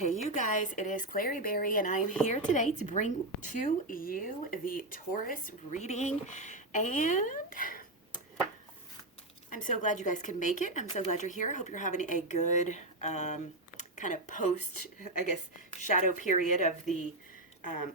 Hey you guys, it is Clary Berry and I'm here today to bring to you the Taurus reading, and I'm so glad you guys can make it. I'm so glad you're here. I hope you're having a good kind of post, I guess, shadow period of the um,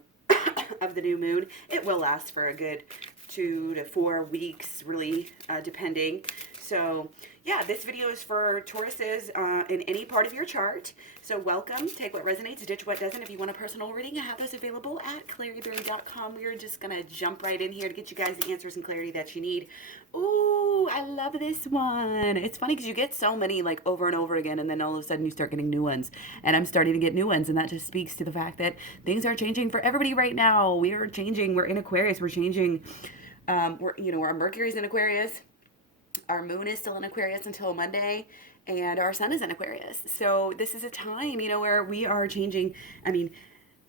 of the new moon. It will last for a good 2 to 4 weeks, really, depending. So yeah, this video is for Tauruses in any part of your chart. So welcome. Take what resonates, ditch what doesn't. If you want a personal reading, I have those available at claryberry.com. We're just going to jump right in here to get you guys the answers and clarity that you need. Ooh, I love this one. It's funny because you get so many like over and over again, and then all of a sudden you start getting new ones. And I'm starting to get new ones, and that just speaks to the fact that things are changing for everybody right now. We are changing. We're in Aquarius. We're changing. Our Mercury's in Aquarius. Our moon is still in Aquarius until Monday, and our sun is in Aquarius. So this is a time, where we are changing.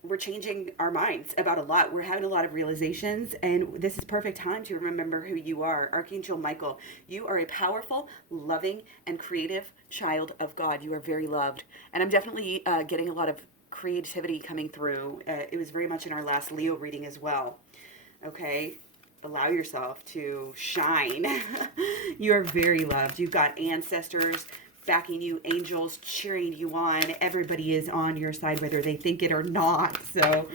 We're changing our minds about a lot. We're having a lot of realizations, and this is perfect time to remember who you are. Archangel Michael, you are a powerful, loving, and creative child of God. You are very loved. And I'm definitely getting a lot of creativity coming through. It was very much in our last Leo reading as well. Okay? Allow yourself to shine. You are very loved. You've got ancestors backing you, angels cheering you on. Everybody is on your side, whether they think it or not. So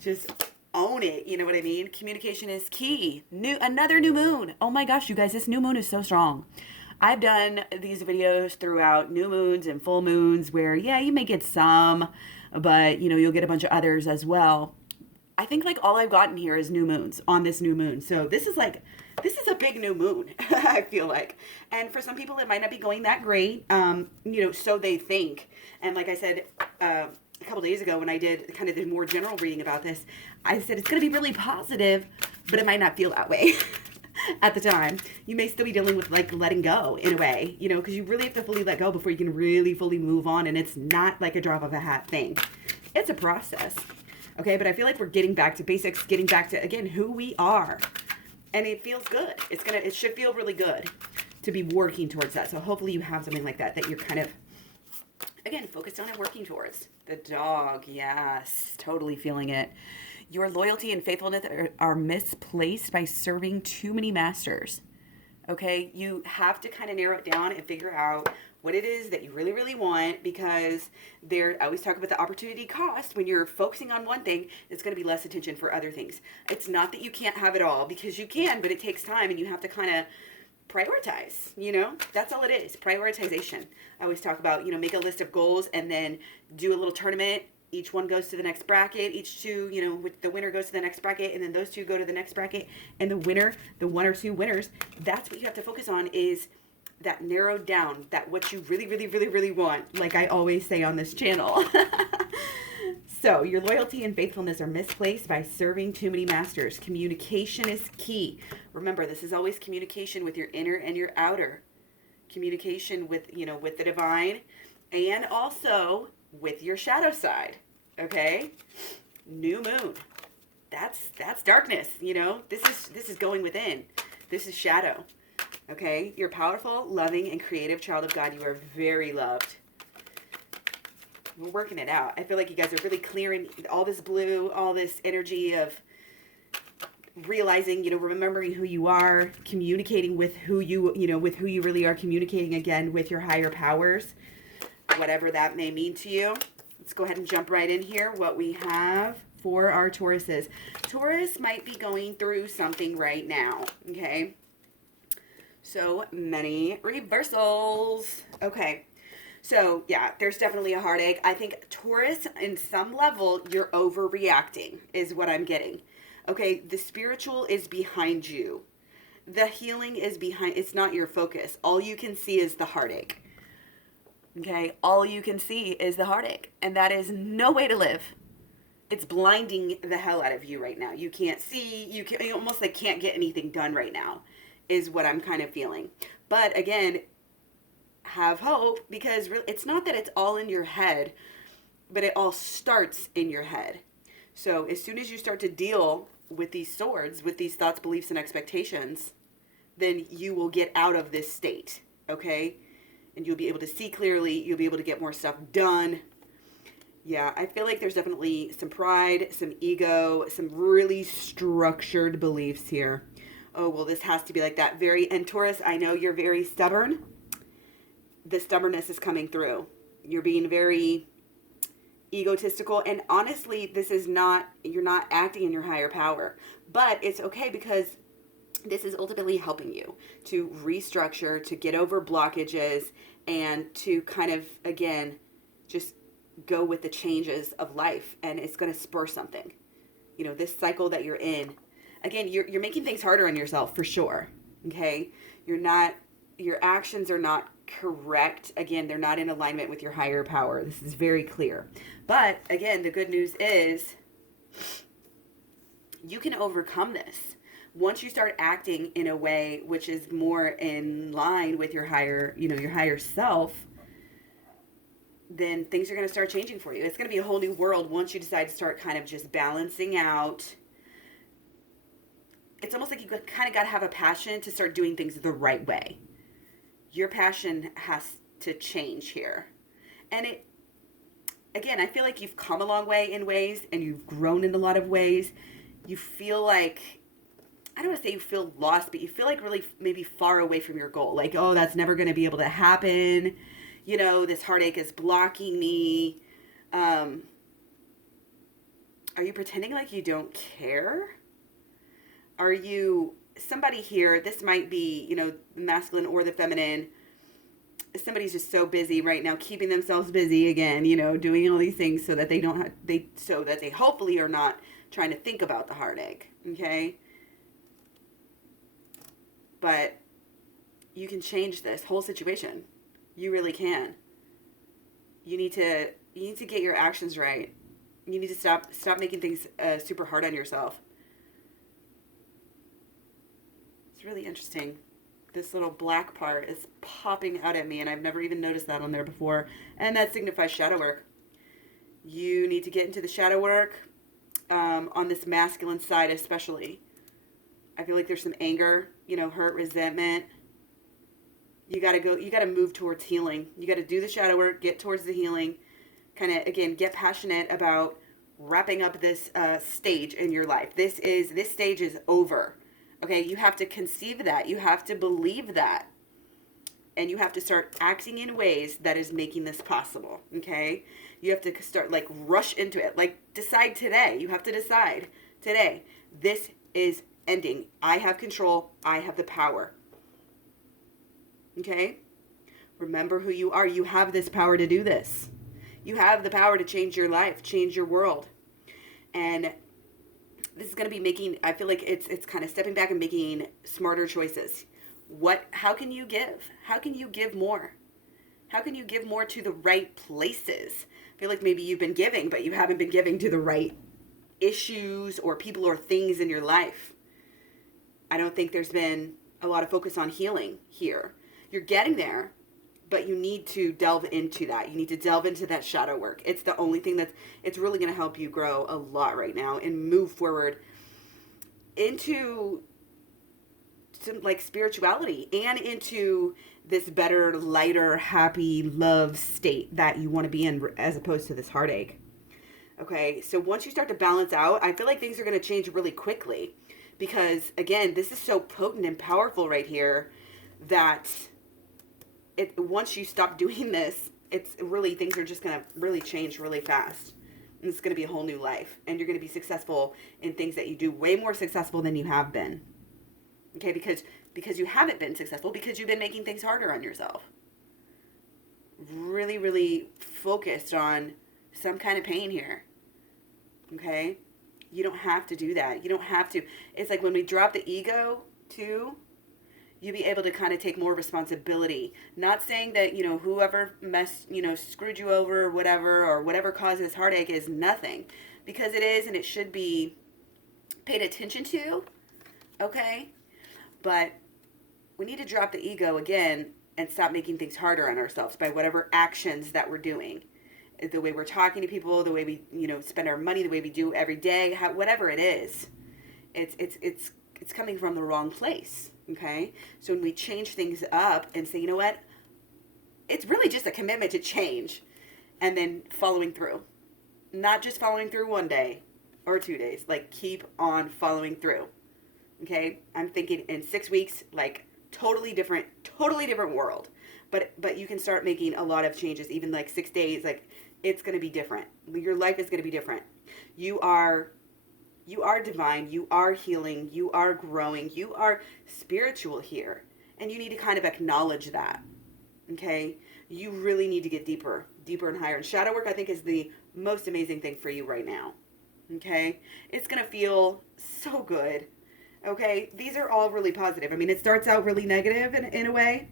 just own it. You know what I mean? Communication is key. Another new moon. Oh my gosh, you guys, this new moon is so strong. I've done these videos throughout new moons and full moons where, yeah, you may get some, but you'll get a bunch of others as well. I think like all I've gotten here is new moons on this new moon. So this is a big new moon, I feel like. And for some people, it might not be going that great, so they think. And like I said a couple days ago when I did kind of the more general reading about this, I said it's going to be really positive, but it might not feel that way at the time. You may still be dealing with like letting go in a way, because you really have to fully let go before you can really fully move on. And it's not like a drop of a hat thing. It's a process. Okay, but I feel like we're getting back to basics, getting back to, again, who we are. And it feels good. It should feel really good to be working towards that. So hopefully you have something like that you're kind of, again, focused on and working towards. The dog, yes, totally feeling it. Your loyalty and faithfulness are misplaced by serving too many masters. Okay, you have to kind of narrow it down and figure out what it is that you really, really want, because I always talk about the opportunity cost. When you're focusing on one thing, it's going to be less attention for other things. It's not that you can't have it all, because you can, but it takes time and you have to kind of prioritize, that's all it is. Prioritization. I always talk about, make a list of goals and then do a little tournament. Each one goes to the next bracket. Each two, the winner goes to the next bracket, and then those two go to the next bracket. And the winner, the one or two winners, that's what you have to focus on, is that narrowed down, that what you really, really, really, really want, like I always say on this channel. So your loyalty and faithfulness are misplaced by serving too many masters. Communication is key. Remember, this is always communication with your inner and your outer. Communication with, with the divine, and also with your shadow side. Okay? New moon. That's darkness, This is going within. This is shadow. Okay, you're powerful, loving, and creative child of God. You are very loved. We're working it out. I feel like you guys are really clearing all this blue, all this energy of realizing, remembering who you are, communicating with who you really are, communicating again with your higher powers, whatever that may mean to you. Let's go ahead and jump right in here. What we have for our Tauruses. Taurus might be going through something right now, okay? So many reversals. Okay. So yeah, there's definitely a heartache. I think Taurus, in some level, you're overreacting is what I'm getting. Okay. The spiritual is behind you. The healing is behind. It's not your focus. All you can see is the heartache. Okay. All you can see is the heartache. And that is no way to live. It's blinding the hell out of you right now. You can't see. You almost like can't get anything done right now, is what I'm kind of feeling. But again, have hope, because it's not that it's all in your head, but it all starts in your head. So as soon as you start to deal with these swords, with these thoughts, beliefs, and expectations, then you will get out of this state, okay? And you'll be able to see clearly. You'll be able to get more stuff done. Yeah, I feel like there's definitely some pride, some ego, some really structured beliefs here. Oh, well, this has to be like that. And Taurus, I know you're very stubborn. The stubbornness is coming through. You're being very egotistical. And honestly, you're not acting in your higher power. But it's okay because this is ultimately helping you to restructure, to get over blockages, and to kind of, again, just go with the changes of life. And it's going to spur something. This cycle that you're in, again, you're making things harder on yourself for sure. Okay. Your actions are not correct. Again, they're not in alignment with your higher power. This is very clear. But again, the good news is you can overcome this. Once you start acting in a way which is more in line with your higher self, then things are going to start changing for you. It's going to be a whole new world once you decide to start kind of just balancing out. It's almost like you kind of got to have a passion to start doing things the right way. Your passion has to change here. And again, I feel like you've come a long way in ways, and you've grown in a lot of ways. You feel like, I don't want to say you feel lost, but you feel like really maybe far away from your goal. Like, oh, that's never going to be able to happen. This heartache is blocking me. Are you pretending like you don't care? Are you somebody here? This might be, the masculine or the feminine. Somebody's just so busy right now, keeping themselves busy again, doing all these things so that so that they hopefully are not trying to think about the heartache. Okay. But you can change this whole situation. You really can. You need to get your actions right. You need to stop making things super hard on yourself. It's really interesting. This little black part is popping out at me, and I've never even noticed that on there before. And that signifies shadow work. You need to get into the shadow work on this masculine side especially. I feel like there's some anger, hurt, resentment. You got to move towards healing. You got to do the shadow work, get towards the healing, kind of, again, get passionate about wrapping up this stage in your life. This stage is over. Okay, you have to conceive that. You have to believe that. And you have to start acting in ways that is making this possible. Okay, you have to start rush into it. Decide today. You have to decide today. This is ending. I have control. I have the power. Okay? Remember who you are. You have this power to do this. You have the power to change your life, change your world. And this is going to be I feel like it's kind of stepping back and making smarter choices. How can you give? How can you give more? How can you give more to the right places? I feel like maybe you've been giving, but you haven't been giving to the right issues or people or things in your life. I don't think there's been a lot of focus on healing here. You're getting there, but you need to delve into that. You need to delve into that shadow work. It's the only thing it's really going to help you grow a lot right now and move forward into some spirituality and into this better, lighter, happy, love state that you want to be in as opposed to this heartache. Okay, so once you start to balance out, I feel like things are going to change really quickly because, again, this is so potent and powerful right here that once you stop doing this, things are just going to really change really fast. And it's going to be a whole new life. And you're going to be successful in things that you do, way more successful than you have been. Okay, because you haven't been successful, because you've been making things harder on yourself. Really, really focused on some kind of pain here. Okay? You don't have to do that. You don't have to. It's like when we drop the ego too, you be able to kind of take more responsibility. Not saying that, whoever screwed you over or whatever causes heartache is nothing. Because it is, and it should be paid attention to. Okay? But we need to drop the ego again and stop making things harder on ourselves by whatever actions that we're doing. The way we're talking to people, the way we, spend our money, the way we do every day, whatever it is. It's coming from the wrong place. Okay, so when we change things up and say, you know what, it's really just a commitment to change and then following through. Not just following through one day or 2 days. Like, keep on following through. Okay? I'm thinking in 6 weeks, like, totally different world. But you can start making a lot of changes, even like 6 days. Like, it's going to be different. Your life is going to be different. You are divine. You are healing. You are growing. You are spiritual here. And you need to kind of acknowledge that. Okay? You really need to get deeper and higher. And shadow work, I think, is the most amazing thing for you right now. Okay? It's going to feel so good. Okay? These are all really positive. I mean, it starts out really negative in a way.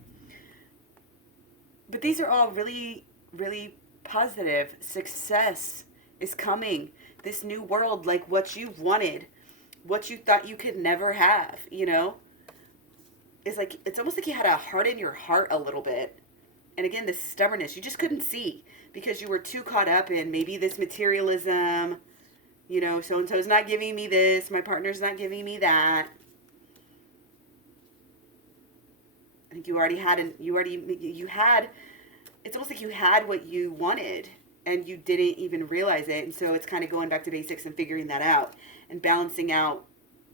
But these are all really, really positive. Success is coming. This new world, like what you've wanted, what you thought you could never have, you know? It's like, it's almost like you had a heart in your heart a little bit. And again, this stubbornness, you just couldn't see because you were too caught up in maybe this materialism, you know, so-and-so's not giving me this, my partner's not giving me that. I think you had, it's almost like you had what you wanted and you didn't even realize it. And so it's kind of going back to basics and figuring that out and balancing out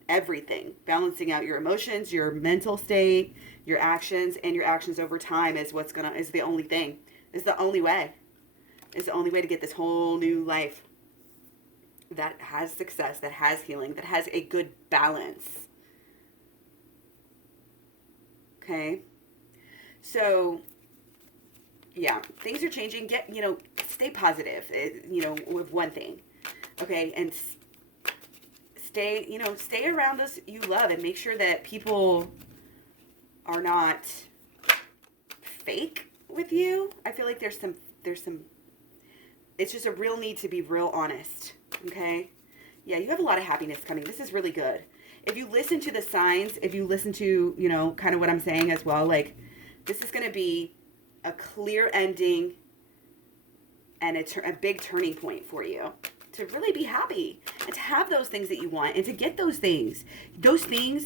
everything, balancing out your emotions, your mental state, your actions, and your actions over time is the only thing. Is the only way. Is the only way to get this whole new life that has success, that has healing, that has a good balance. Okay? So, yeah, things are changing. Stay positive, with one thing. Okay? And stay around those you love and make sure that people are not fake with you. I feel like there's some, it's just a real need to be real honest. Okay? Yeah, you have a lot of happiness coming. This is really good. If you listen to the signs, if you listen to, kind of what I'm saying as well, like, this is going to be a clear ending and a big turning point for you to really be happy and to have those things that you want and to get those things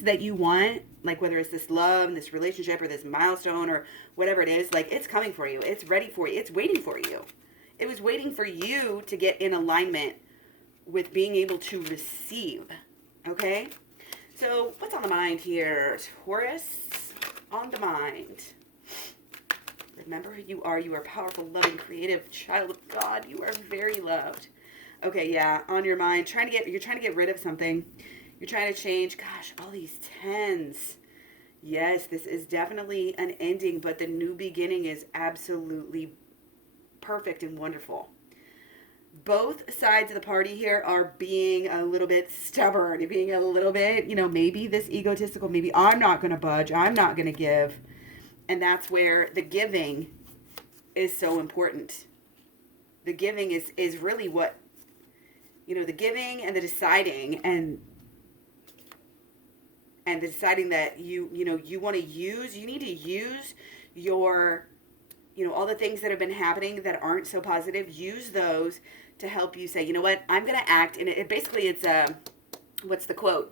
that you want, like whether it's this love and this relationship or this milestone or whatever it is, like, it's coming for you. It's ready for you. It's waiting for you. It was waiting for you to get in alignment with being able to receive. Okay? So what's on the mind here? Taurus, on the mind. Remember who you are. You are powerful, loving, creative child of God. You are very loved. Okay, yeah, on your mind. You're trying to get rid of something. You're trying to change. Gosh, all these tens. Yes, this is definitely an ending, but the new beginning is absolutely perfect and wonderful. Both sides of the party here are being a little bit stubborn, being a little bit, maybe this egotistical, maybe I'm not going to budge, I'm not going to give. And that's where the giving is so important. The giving is really what, the giving and the deciding and the deciding that you want to use, you need to use your, all the things that have been happening that aren't so positive, use those to help you say, you know what, I'm going to act. And it's what's the quote?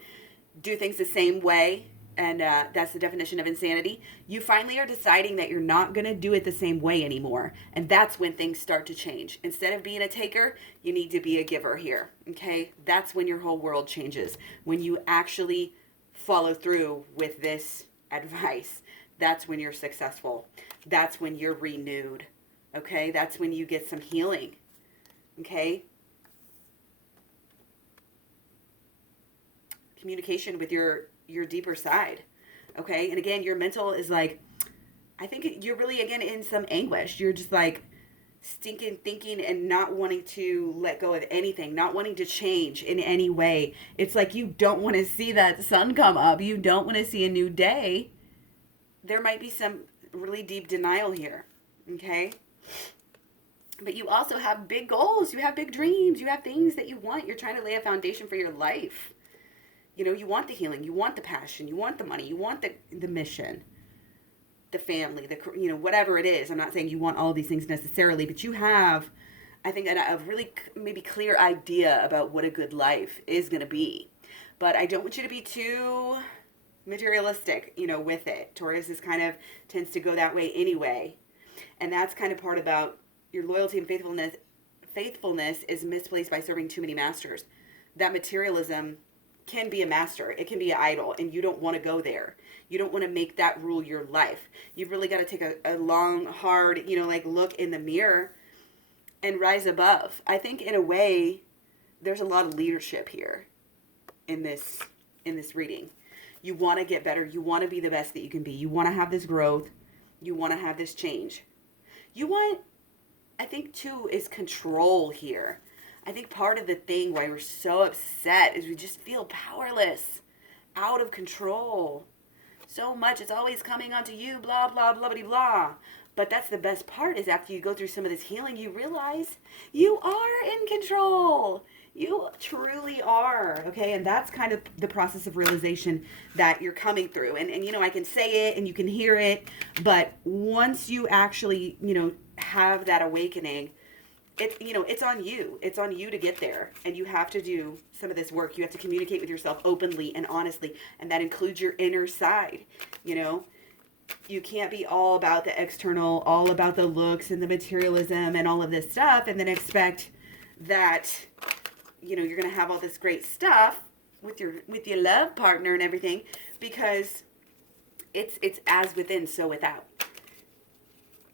Do things the same way. And that's the definition of insanity. You finally are deciding that you're not going to do it the same way anymore. And that's when things start to change. Instead of being a taker, you need to be a giver here. Okay? That's when your whole world changes. When you actually follow through with this advice, that's when you're successful. That's when you're renewed. Okay? That's when you get some healing. Okay? Communication with your deeper side. Okay? And again, your mental is like, I think you're really, again, in some anguish. You're just like stinking thinking and not wanting to let go of anything, not wanting to change in any way. It's like you don't want to see that sun come up. You don't want to see a new day. There might be some really deep denial here. Okay? But you also have big goals. You have big dreams. You have things that you want. You're trying to lay a foundation for your life. You want the healing, you want the passion, you want the money, you want the mission, the family, whatever it is. I'm not saying you want all of these things necessarily, but you have, I think, a really maybe clear idea about what a good life is going to be. But I don't want you to be too materialistic, with it. Taurus tends to go that way anyway. And that's kind of part about your loyalty and faithfulness is misplaced by serving too many masters. That materialism can be a master. It can be an idol, and you don't want to go there. You don't want to make that rule your life. You've really got to take a long, hard, like look in the mirror and rise above. I think in a way, there's a lot of leadership here in this reading. You want to get better. You want to be the best that you can be. You want to have this growth. You want to have this change. You want, I think too, is control here. I think part of the thing why we're so upset is we just feel powerless, out of control. So much, it's always coming onto you, blah, blah, blah, blah, blah. But that's the best part, is after you go through some of this healing, you realize you are in control. You truly are, okay? And that's kind of the process of realization that you're coming through. And I can say it and you can hear it, but once you actually, have that awakening, it's on you. It's on you to get there. And you have to do some of this work. You have to communicate with yourself openly and honestly. And that includes your inner side. You can't be all about the external, all about the looks and the materialism and all of this stuff, and then expect that, you're going to have all this great stuff with your love partner and everything, because it's as within, so without.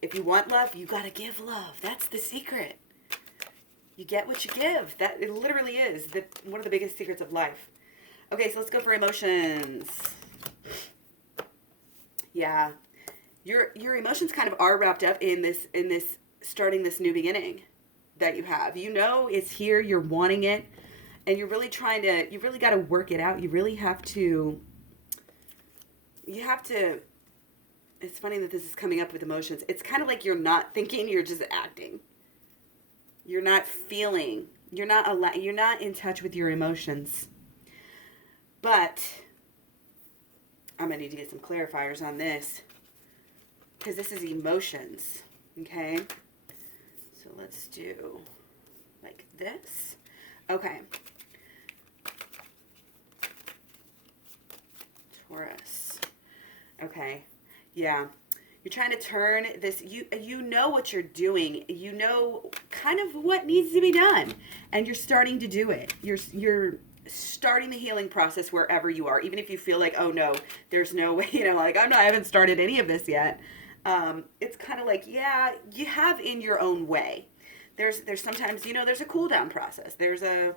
If you want love, you got to give love. That's the secret. You get what you give. That it literally is one of the biggest secrets of life. Okay, so let's go for emotions. Yeah. Your emotions kind of are wrapped up in this starting this new beginning that you have. It's here, you're wanting it, and you really got to work it out. You really have to it's funny that this is coming up with emotions. It's kind of like you're not thinking, you're just acting. You're not feeling. You're not in touch with your emotions. But I'm going to need to get some clarifiers on this, because this is emotions, okay? So let's do like this. Okay. Taurus. Okay. Yeah. You're trying to turn this, you know what you're doing. You know kind of what needs to be done. And you're starting to do it. You're starting the healing process wherever you are. Even if you feel like, oh no, there's no way, I haven't started any of this yet. It's kind of like, yeah, you have in your own way. There's sometimes, there's a cool down process. There's a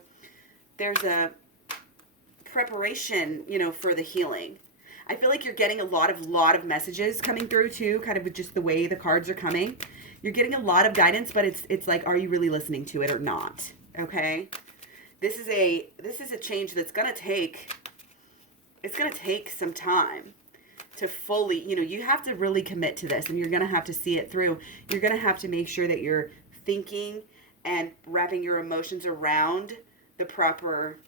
preparation, for the healing. I feel like you're getting a lot of messages coming through too, kind of with just the way the cards are coming. You're getting a lot of guidance, but it's like, are you really listening to it or not? Okay. This is a change that's going to take some time to fully, you have to really commit to this, and you're going to have to see it through. You're going to have to make sure that you're thinking and wrapping your emotions around the proper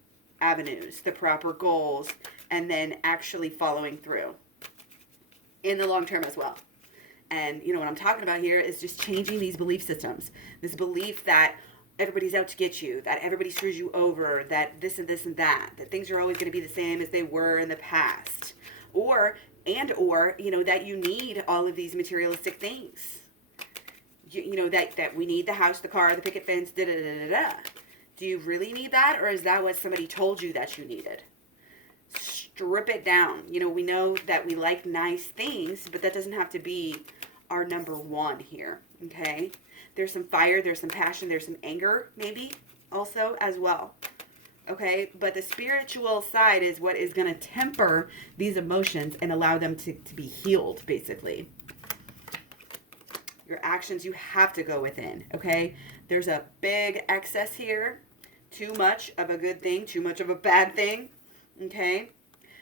avenues, the proper goals, and then actually following through in the long term as well. And what I'm talking about here is just changing these belief systems. This belief that everybody's out to get you, that everybody screws you over, that this and this and that things are always going to be the same as they were in the past. Or that you need all of these materialistic things. That we need the house, the car, the picket fence, da da da da da. Do you really need that, or is that what somebody told you that you needed? Strip it down. We know that we like nice things, but that doesn't have to be our number one here, okay? There's some fire, there's some passion, there's some anger, maybe, also, as well, okay? But the spiritual side is what is going to temper these emotions and allow them to be healed, basically. Your actions, you have to go within, okay? There's a big excess here. Too much of a good thing, too much of a bad thing, okay?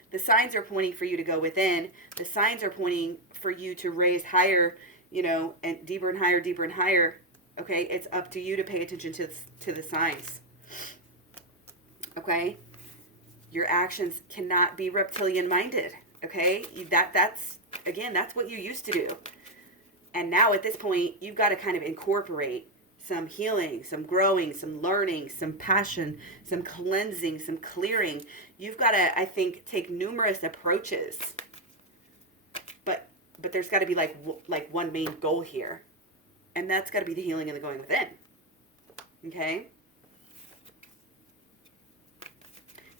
The signs are pointing for you to go within. The signs are pointing for you to raise higher, and deeper and higher, deeper and higher, okay? It's up to you to pay attention to the signs, okay? Your actions cannot be reptilian-minded, okay? That's what you used to do. And now at this point, you've got to kind of incorporate some healing, some growing, some learning, some passion, some cleansing, some clearing. You've got to, I think, take numerous approaches. But there's got to be like one main goal here. And that's got to be the healing and the going within. Okay?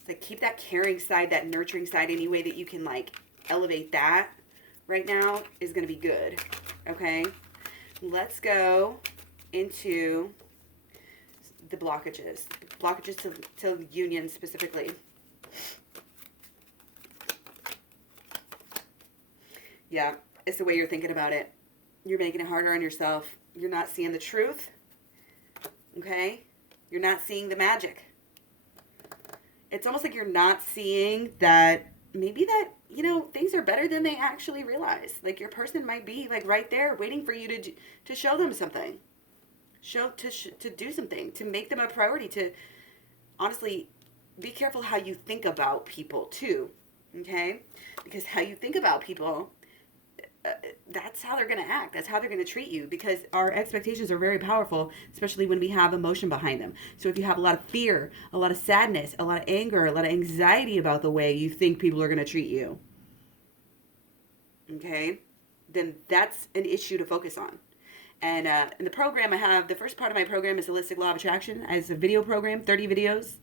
It's like keep that caring side, that nurturing side, any way that you can like elevate that right now is going to be good. Okay? Let's go into the blockages. Blockages to union specifically. Yeah, it's the way you're thinking about it. You're making it harder on yourself. You're not seeing the truth. Okay? You're not seeing the magic. It's almost like you're not seeing that maybe that, you know, things are better than they actually realize. Like your person might be like right there waiting for you to show them something. To do something, to make them a priority, to honestly be careful how you think about people too. Okay? Because how you think about people, that's how they're going to act. That's how they're going to treat you, because our expectations are very powerful, especially when we have emotion behind them. So if you have a lot of fear, a lot of sadness, a lot of anger, a lot of anxiety about the way you think people are going to treat you, okay, then that's an issue to focus on. And in the program I have, the first part of my program is Holistic Law of Attraction. It's a video program, 30 videos,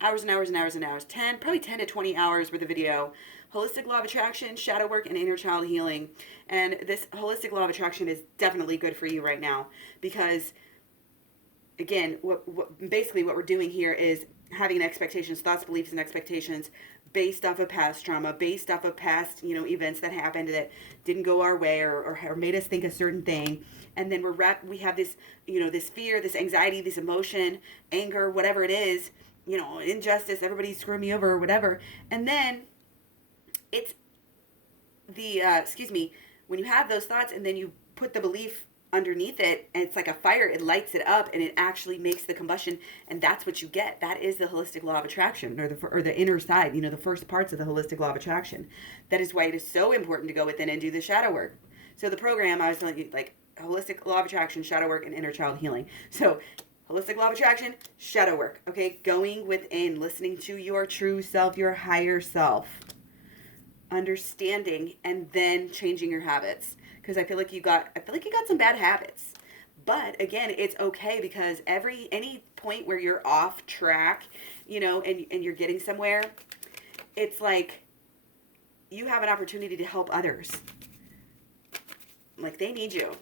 hours and hours and hours and hours, probably 10 to 20 hours worth of video. Holistic Law of Attraction, shadow work, and inner child healing. And this Holistic Law of Attraction is definitely good for you right now because, again, basically what we're doing here is having expectations, thoughts, beliefs, and expectations based off of past trauma, based off of past, you know, events that happened that didn't go our way or made us think a certain thing. And then we have this, you know, this fear, this anxiety, this emotion, anger, whatever it is, you know, injustice, everybody's screwing me over or whatever. And then it's the, when you have those thoughts and then you put the belief underneath it and it's like a fire, it lights it up and it actually makes the combustion, and that's what you get. That is the Holistic Law of Attraction, or the inner side, you know, the first parts of the Holistic Law of Attraction. That is why it is so important to go within and do the shadow work. So the program, I was telling you, like, Holistic Law of Attraction, shadow work, and inner child healing. So Holistic Law of Attraction, shadow work, okay? Going within, listening to your true self, your higher self, understanding, and then changing your habits. Because I feel like you got some bad habits. But again, it's okay, because any point where you're off track, you know, and you're getting somewhere, it's like you have an opportunity to help others. Like they need you,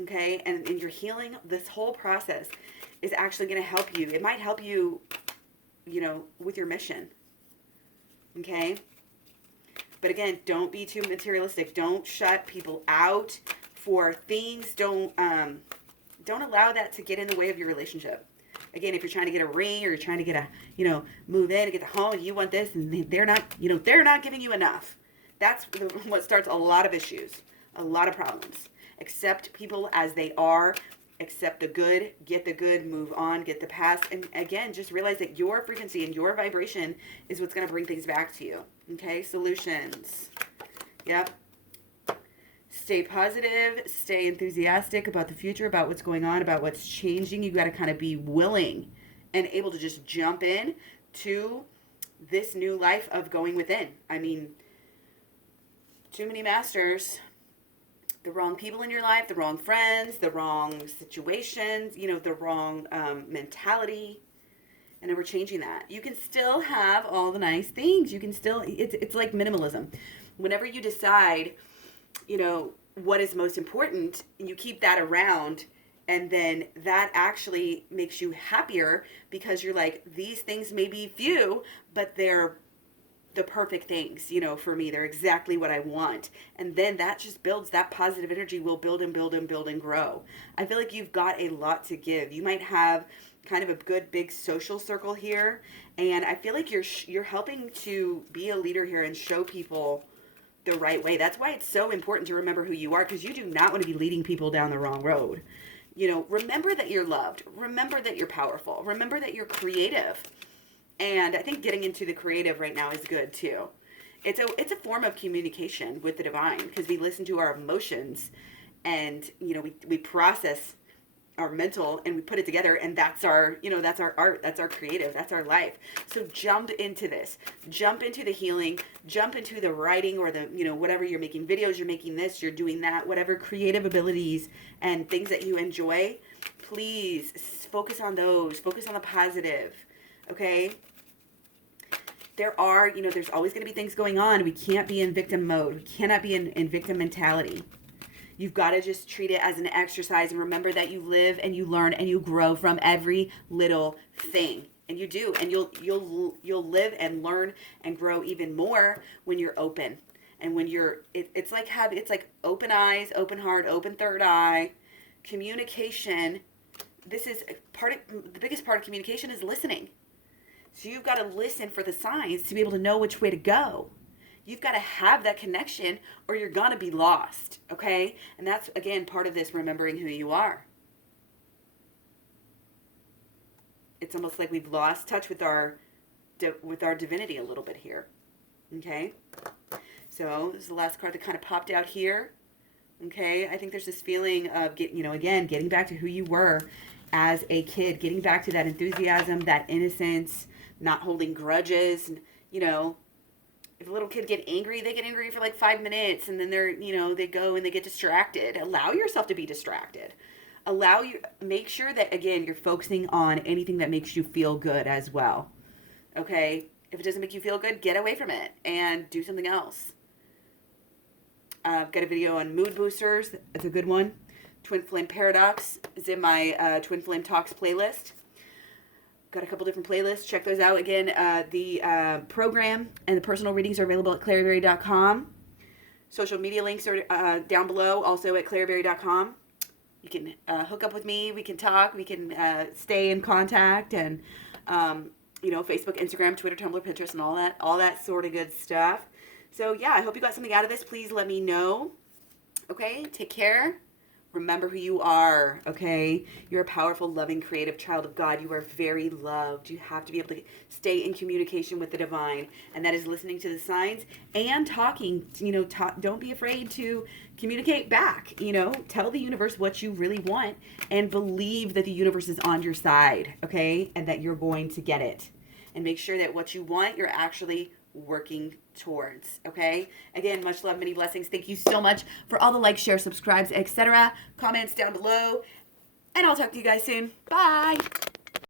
okay? And you're healing. This whole process is actually going to help you. It might help you, you know, with your mission, okay? But again, don't be too materialistic. Don't shut people out for things. Don't allow that to get in the way of your relationship. Again, if you're trying to get a ring or you're trying to get move in and get the home, and you want this, and they're not giving you enough. That's what starts a lot of issues, a lot of problems. Accept people as they are. Accept the good, get the good, move on, get the past. And again, just realize that your frequency and your vibration is what's going to bring things back to you. Okay, solutions. Yep. Stay positive, stay enthusiastic about the future, about what's going on, about what's changing. You got to kind of be willing and able to just jump in to this new life of going within. I mean, too many masters, the wrong people in your life, the wrong friends, the wrong situations, you know, the wrong mentality. And then we're changing that. You can still have all the nice things. You can still, it's like minimalism. Whenever you decide, you know, what is most important, you keep that around, and then that actually makes you happier, because you're like, these things may be few, but they're the perfect things, you know, for me. They're exactly what I want. And then that just builds, that positive energy will build and build and build and grow. I feel like you've got a lot to give. You might have kind of a good big social circle here, and I feel like you're helping to be a leader here and show people the right way. That's why it's so important to remember who you are, because you do not want to be leading people down the wrong road. You know, remember that you're loved. Remember that you're powerful. Remember that you're creative. And I think getting into the creative right now is good too. It's a form of communication with the divine, because we listen to our emotions, and, you know, we process our mental and we put it together, and that's our, you know, that's our art, that's our creative, that's our life. So jump into this, jump into the healing, jump into the writing, or the, you know, whatever you're making videos, you're making this, you're doing that, whatever creative abilities and things that you enjoy, please focus on those. Focus on the positive, okay? There are, there's always going to be things going on. We can't be in victim mode. We cannot be in victim mentality. You've got to just treat it as an exercise and remember that you live and you learn and you grow from every little thing. And you do. And you'll live and learn and grow even more when you're open. And when you're, it's like open eyes, open heart, open third eye. Communication. This is the biggest part of communication is listening. So you've got to listen for the signs to be able to know which way to go. You've got to have that connection or you're going to be lost, okay? And that's, again, part of this remembering who you are. It's almost like we've lost touch with our divinity a little bit here, okay? So this is the last card that kind of popped out here, okay? I think there's this feeling of, getting back to who you were as a kid, getting back to that enthusiasm, that innocence, not holding grudges, and, if a little kid get angry, they get angry for like 5 minutes and then they go and they get distracted. Allow yourself to be distracted. Make sure that, again, you're focusing on anything that makes you feel good as well. Okay? If it doesn't make you feel good, get away from it and do something else. I've got a video on mood boosters. That's a good one. Twin Flame Paradox is in my Twin Flame Talks playlist. Got a couple different playlists. Check those out. Again, the program and the personal readings are available at claireberry.com. Social media links are down below, also at claireberry.com. You can hook up with me. We can talk. We can stay in contact. And, Facebook, Instagram, Twitter, Tumblr, Pinterest, and all that sort of good stuff. So, yeah, I hope you got something out of this. Please let me know. Okay, take care. Remember who you are, okay? You're a powerful, loving, creative child of God. You are very loved. You have to be able to stay in communication with the divine, and that is listening to the signs and talking. Don't be afraid to communicate back. Tell the universe what you really want and believe that the universe is on your side, okay? And that you're going to get it. And make sure that what you want, you're actually working towards, okay? Again, much love, many blessings. Thank you so much for all the likes, shares, subscribes, etc. Comments down below. And I'll talk to you guys soon. Bye.